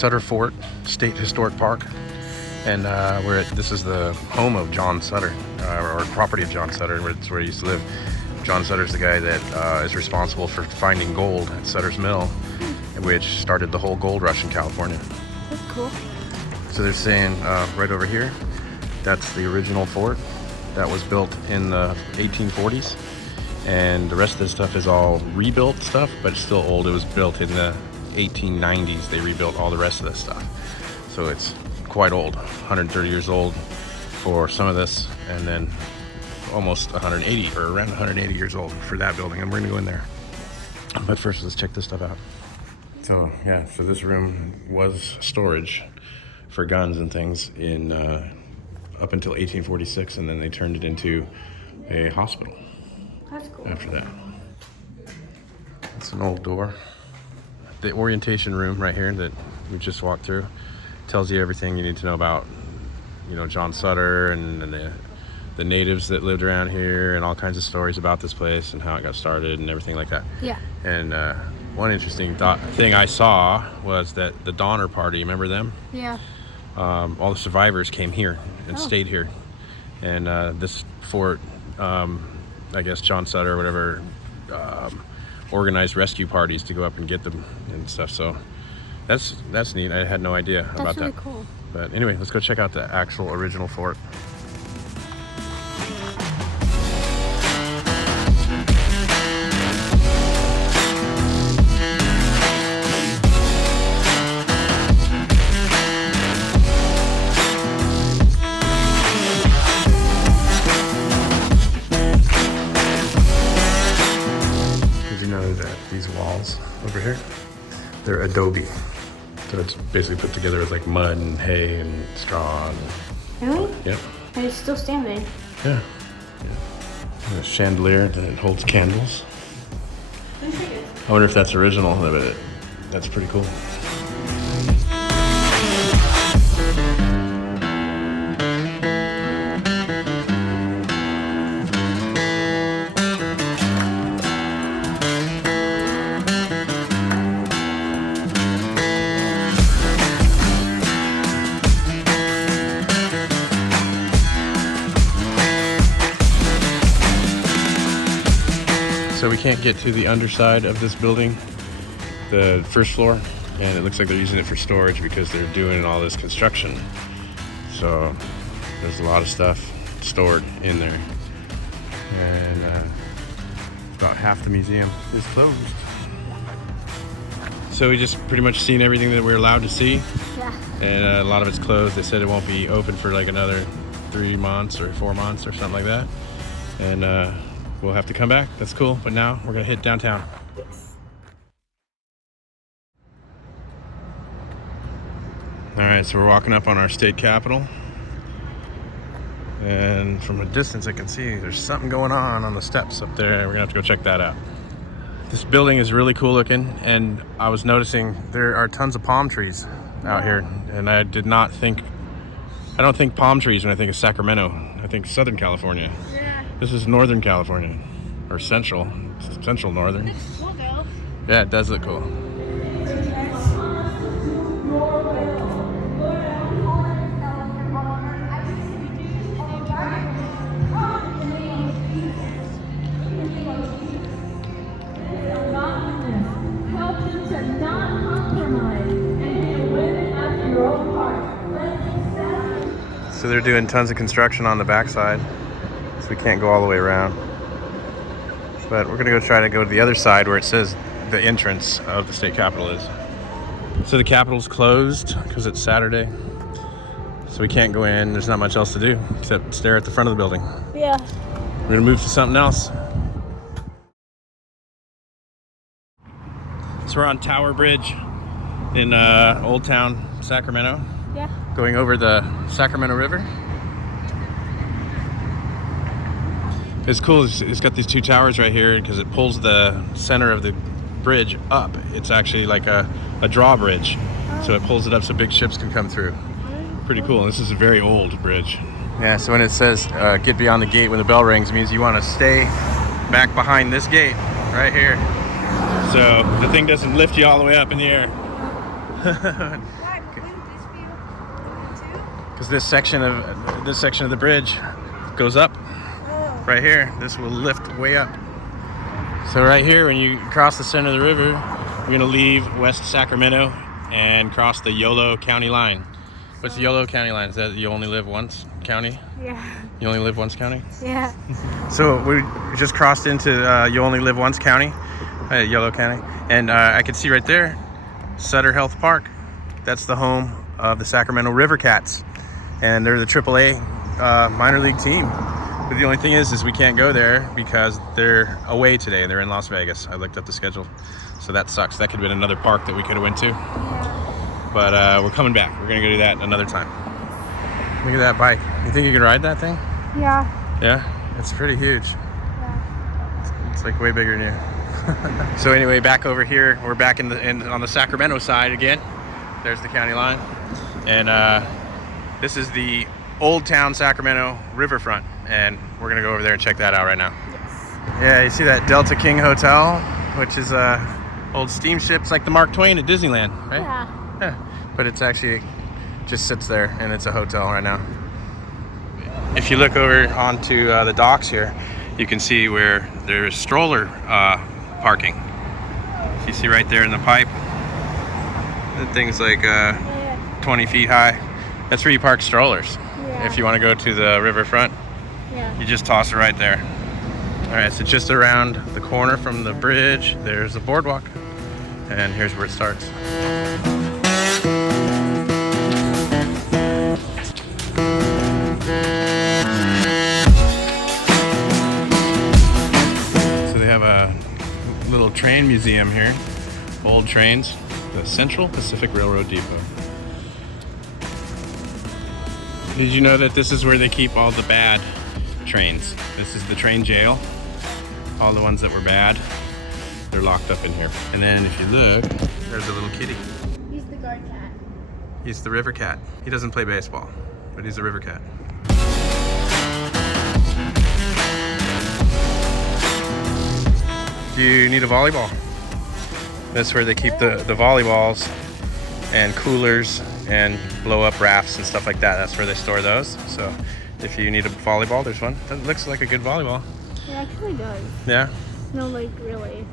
Sutter Fort State Historic Park, and this is the home of John Sutter, or property of John Sutter. It's where he used to live. John Sutter's the guy that is responsible for finding gold at Sutters Mill, which started the whole gold rush in California. That's cool. So they're saying right over here, that's the original fort that was built in the 1840s, and the rest of this stuff is all rebuilt stuff, but it's still old. It was built in the 1890s. They rebuilt all the rest of this stuff, so it's quite old, 130 years old for some of this, and then almost 180 or around 180 years old for that building. And we're gonna go in there, but first let's check this stuff out. So yeah, so this room was storage for guns and things in up until 1846, and then they turned it into a hospital. That's cool. After that. It's an old door. The orientation room right here that we just walked through tells you everything you need to know about, you know, John Sutter and the natives that lived around here, and all kinds of stories about this place and how it got started and everything like that. Yeah. And one interesting thing I saw was that the Donner Party, remember them? Yeah. All the survivors came here and stayed here, and this fort, I guess John Sutter or whatever, organized rescue parties to go up and get them and stuff. So that's neat. I had no idea about that. That's really cool. But anyway, let's go check out the actual original fort. These walls over here, they're adobe, so it's basically put together with like mud and hay and straw. Really? Yep. And it's still standing. Yeah. And a chandelier that holds candles. I wonder if that's original, but that's pretty cool. So we can't get to the underside of this building, the first floor, and it looks like they're using it for storage because they're doing all this construction. So there's a lot of stuff stored in there, and about half the museum is closed. So we just pretty much seen everything that we're allowed to see. Yeah. And a lot of it's closed. They said it won't be open for like another 3 months or 4 months or something like that. And we'll have to come back. That's cool. But now we're gonna hit downtown. Yes. All right, so we're walking up on our state capitol. And from a distance, I can see there's something going on the steps up there. We're gonna have to go check that out. This building is really cool looking, and I was noticing there are tons of palm trees out here. And I don't think palm trees when I think of Sacramento. I think Southern California. Yeah. This is Northern California, or Central Northern. It's cool though. Yeah, it does look cool. So they're doing tons of construction on the backside, so we can't go all the way around. But we're gonna try to go to the other side where it says the entrance of the state capitol is. So the capitol's closed because it's Saturday, so we can't go in. There's not much else to do except stare at the front of the building. Yeah. We're gonna move to something else. So we're on Tower Bridge in Old Town Sacramento. Yeah. Going over the Sacramento River. It's cool. It's got these two towers right here because it pulls the center of the bridge up. It's actually like a drawbridge, so it pulls it up so big ships can come through. Pretty cool. This is a very old bridge. Yeah, so when it says get beyond the gate when the bell rings, it means you want to stay back behind this gate right here, so the thing doesn't lift you all the way up in the air. because this section of the bridge goes up right here. This will lift way up. So right here, when you cross the center of the river, you're gonna leave West Sacramento and cross the Yolo County line. What's the Yolo County line? Is that you only live once county? Yeah. You only live once county? Yeah. So we just crossed into you only live once county, Yolo County, and I could see right there, Sutter Health Park. That's the home of the Sacramento River Cats, and they're the AAA minor league team. But the only thing is we can't go there because they're away today. They're in Las Vegas. I looked up the schedule, so that sucks. That could have been another park that we could have went to. Yeah. But we're coming back. We're gonna go do that another time. Look at that bike. You think you can ride that thing? Yeah. Yeah, it's pretty huge. Yeah. It's like way bigger than you. So anyway, back over here, we're back on the Sacramento side again. There's the county line, and this is the Old Town Sacramento riverfront, and we're gonna go over there and check that out right now. Yes. Yeah, you see that Delta King Hotel, which is old steamships like the Mark Twain at Disneyland, right? Yeah. Yeah, but it's actually just sits there, and it's a hotel right now. If you look over onto the docks here, you can see where there's stroller parking. You see right there in the pipe, that thing's like 20 feet high. That's where you park strollers. Yeah. If you want to go to the riverfront, Yeah. you just toss it right there. All right, so just around the corner from the bridge, there's the boardwalk, and here's where it starts. So they have a little train museum here, old trains, the Central Pacific Railroad Depot. Did you know that this is where they keep all the bad trains? This is the train jail. All the ones that were bad, they're locked up in here. And then if you look, there's a little kitty. He's the guard cat. He's the river cat. He doesn't play baseball, but he's a river cat. Do you need a volleyball? That's where they keep the volleyballs and coolers and blow up rafts and stuff like that. That's where they store those. So if you need a volleyball, there's one. That looks like a good volleyball. It actually does. Yeah? No, like really.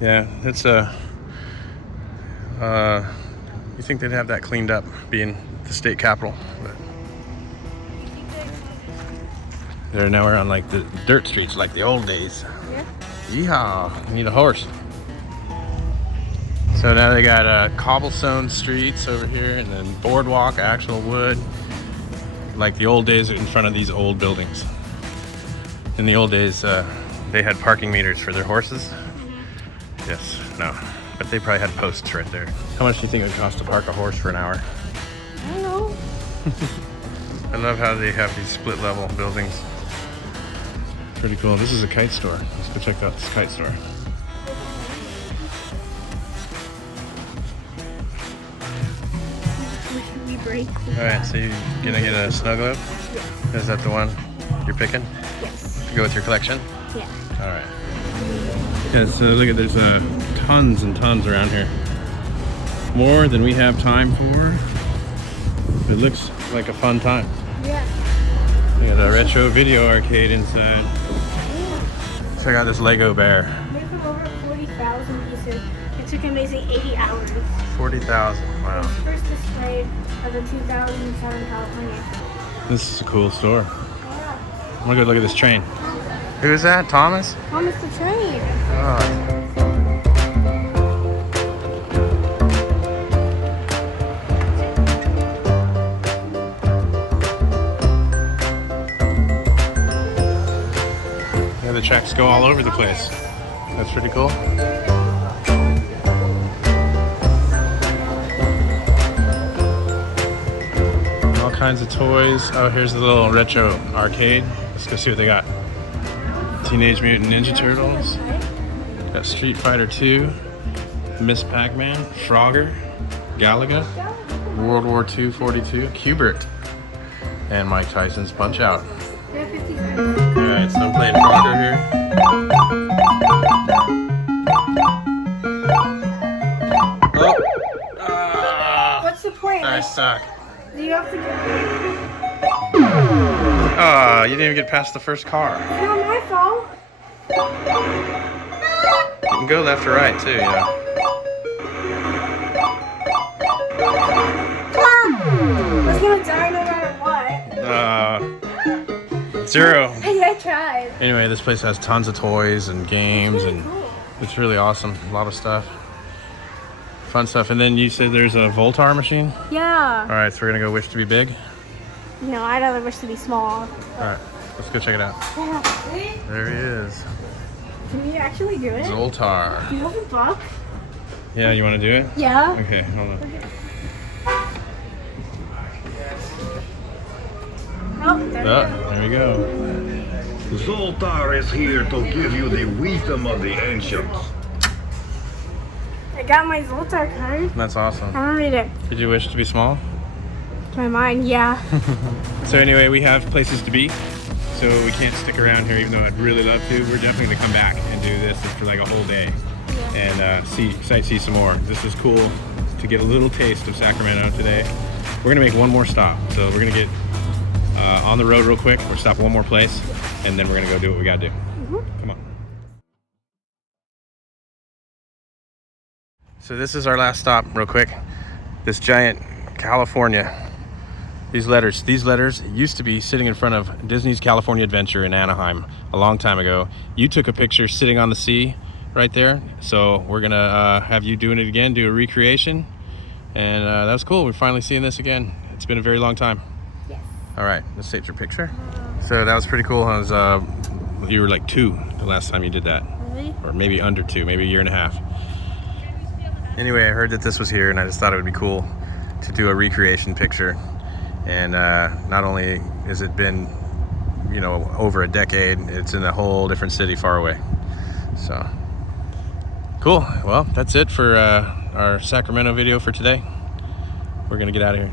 Yeah, it's a... you think they'd have that cleaned up, being the state capital. But they're now on like the dirt streets like the old days. Yeah. Yeehaw, you need a horse. So now they got cobblestone streets over here, and then boardwalk, actual wood, like the old days in front of these old buildings. In the old days, they had parking meters for their horses. Mm-hmm. Yes, no, but they probably had posts right there. How much do you think it would cost to park a horse for an hour? I don't know. I love how they have these split level buildings. Pretty cool. This is a kite store. Let's go check out this kite store. We break. All right, so you're gonna get a snow globe? Yeah. Is that the one you're picking Yes. to go with your collection? Yeah. All right. Yeah, so look at, there's tons and tons around here. More than we have time for. It looks like a fun time. Yeah. We got a retro video arcade inside. Check out this Lego bear. Made from over 40,000 pieces. It took an amazing 80 hours. 40,000, wow. First displayed at the 2007 California. This is a cool store. Yeah. I'm gonna go look at this train. Who is that, Thomas? Thomas the train. Oh. Yeah, the tracks go all over the place. That's pretty cool. All kinds of toys. Oh, here's the little retro arcade. Let's go see what they got. Teenage Mutant Ninja Turtles. Got Street Fighter 2, Miss Pac-Man, Frogger, Galaga, World War II 42, Q*bert, and Mike Tyson's Punch Out. They're 50 cents. Alright, so I'm playing Frogger here. Oh! What's the point? I suck. Do you have to get Oh, you didn't even get past the first car. It's not my fault. You can go left or right too, you know. It's gonna die no matter what. 0. I tried. Anyway, this place has tons of toys and games, and Cool. it's really awesome. A lot of stuff. Fun stuff. And then you said there's a Voltar machine? Yeah. All right, so we're gonna go wish to be big. No, I'd rather wish to be small. All right, let's go check it out. Yeah. There he is. Can you actually do it? Zoltar. Do you have a book? Yeah, you wanna do it? Yeah. Okay, hold on. Oh, there we go. There we go. Zoltar is here to give you the wisdom of the ancients. I got my Zoltar card. That's awesome. I'm gonna read it. Did you wish to be small? My mind, yeah. So anyway, we have places to be, so we can't stick around here even though I'd really love to. We're definitely gonna come back and do this for like a whole day and sightsee some more. This is cool to get a little taste of Sacramento today. We're gonna make one more stop, so we're gonna get on the road real quick. We'll stop one more place, and then we're gonna go do what we gotta do. Come on. So this is our last stop, real quick. This giant California. These letters used to be sitting in front of Disney's California Adventure in Anaheim a long time ago. You took a picture sitting on the sea right there. So we're gonna have you doing it again, do a recreation. And that was cool. We're finally seeing this again. It's been a very long time. Yes. All right, let's take your picture. So that was pretty cool. I was, you were like 2 the last time you did that. Really? Or maybe under 2, maybe a year and a half. Anyway, I heard that this was here and I just thought it would be cool to do a recreation picture. And not only has it been, you know, over a decade, it's in a whole different city far away. So, cool. Well, that's it for our Sacramento video for today. We're gonna get out of here.